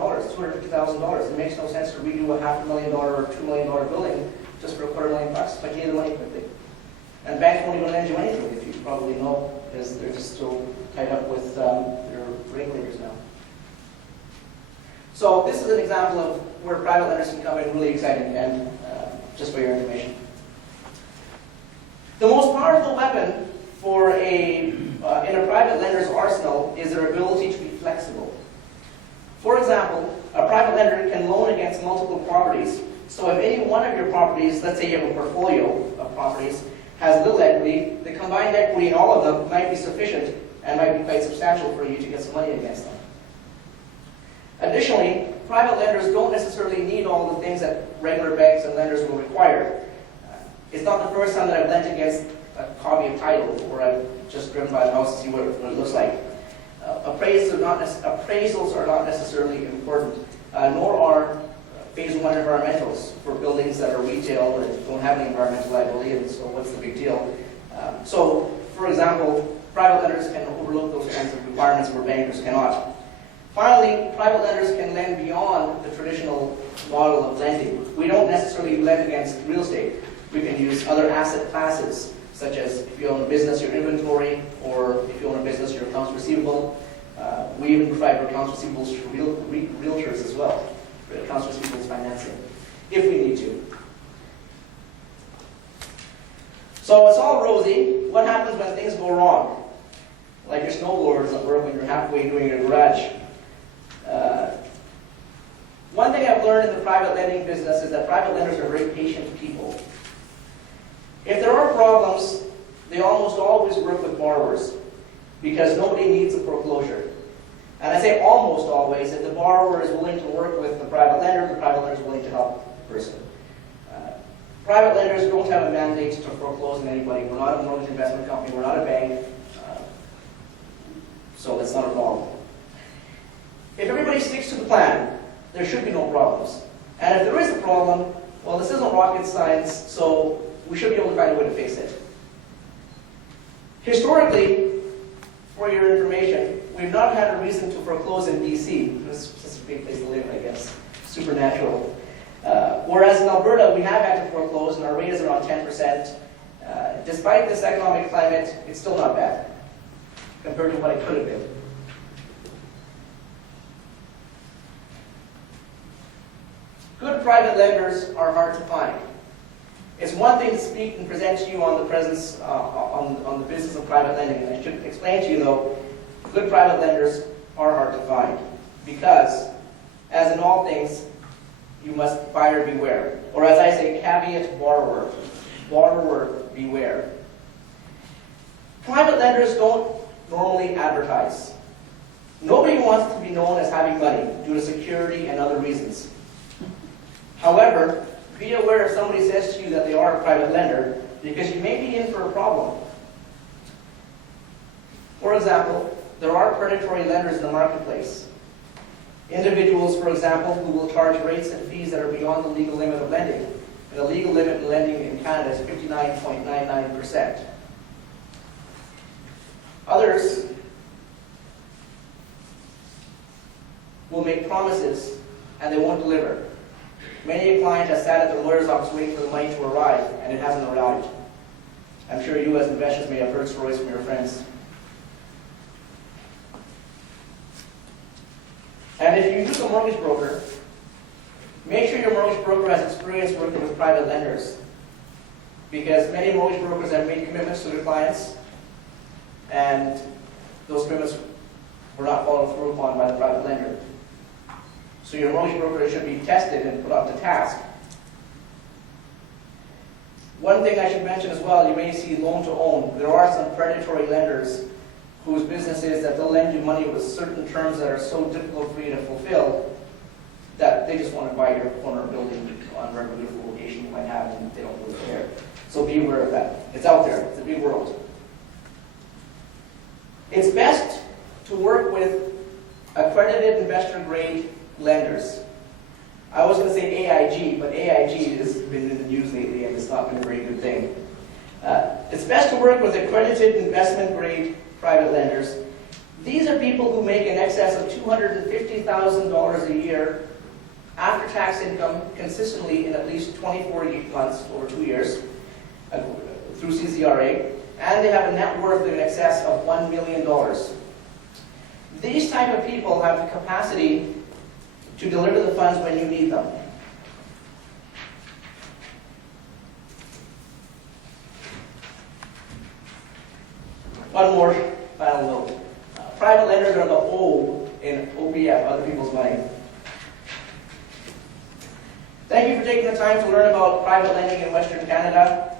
$250,000. It makes no sense to redo a $500,000 or $2 million building just for $250,000, but you need the money quickly. And banks won't even lend you anything, if you probably know, because they're just so tied up with their regulators now. So this is an example of where private lenders can come in really exciting, and just for your information. The most powerful weapon for in a private lender's arsenal is their ability to be flexible. For example, a private lender can loan against multiple properties. So if any one of your properties, let's say you have a portfolio of properties, has little equity, the combined equity in all of them might be sufficient and might be quite substantial for you to get some money against them. Additionally, private lenders don't necessarily need all the things that regular banks and lenders will require. It's not the first time that I've lent against a copy of title, or I've just driven by the house to see what it looks like. Appraisals are not necessarily important, nor are Phase 1 environmentals for buildings that are retail and don't have any environmental liability, and so what's the big deal? So, for example, private lenders can overlook those kinds of requirements where bankers cannot. Finally, private lenders can lend beyond the traditional model of lending. We don't necessarily lend against real estate. We can use other asset classes, such as if you own a business, your inventory, or if you own a business, your accounts receivable. We even provide accounts receivables for realtors as well, for accounts receivables financing, if we need to. So it's all rosy. What happens when things go wrong? Like your snowblower doesn't work when you're halfway doing your garage. One thing I've learned in the private lending business is that private lenders are very patient people. If there are problems, they almost always work with borrowers because nobody needs a foreclosure. And I say almost always. If the borrower is willing to work with the private lender is willing to help the person. Private lenders don't have a mandate to foreclose on anybody. We're not a mortgage investment company. We're not a bank. So that's not a problem. If everybody sticks to the plan, there should be no problems. And if there is a problem, well, this isn't rocket science, so we should be able to find a way to fix it. Historically, for your information, we've not had a reason to foreclose in BC. This is a great place to live, I guess. Supernatural. Whereas in Alberta, we have had to foreclose, and our rate is around 10%. Despite this economic climate, it's still not bad compared to what it could have been. Good private lenders are hard to find. It's one thing to speak and present to you on the presence, on the business of private lending. And I should explain to you, though, good private lenders are hard to find because, as in all things, you must buyer beware. Or as I say, caveat borrower. Borrower beware. Private lenders don't normally advertise. Nobody wants to be known as having money due to security and other reasons. However, be aware if somebody says to you that they are a private lender, because you may be in for a problem. For example, there are predatory lenders in the marketplace. Individuals, for example, who will charge rates and fees that are beyond the legal limit of lending. And the legal limit in lending in Canada is 59.99%. Others will make promises and they won't deliver. Many a client has sat at their lawyer's office waiting for the money to arrive, and it hasn't arrived. I'm sure you as investors may have heard stories from your friends. And if you use a mortgage broker, make sure your mortgage broker has experience working with private lenders, because many mortgage brokers have made commitments to their clients, and those commitments were not followed through upon by the private lender. So your mortgage broker should be tested and put up to task. One thing I should mention as well, you may see loan to own. There are some predatory lenders whose business is that they'll lend you money with certain terms that are so difficult for you to fulfill that they just want to buy your corner building on whatever beautiful location you might have, and they don't really care. So be aware of that. It's out there. It's a big world. It's best to work with accredited investor-grade lenders. I was going to say AIG, but AIG has been in the news lately and it's not been a very good thing. It's best to work with accredited investment-grade private lenders These are people who make in excess of $250,000 a year after-tax income consistently in at least 24 months, over 2 years, through CCRA, and they have a net worth in excess of $1 million. These type of people have the capacity to deliver the funds when you need them. One more final note. Private lenders are the O in OPF, other people's money. Thank you for taking the time to learn about private lending in Western Canada.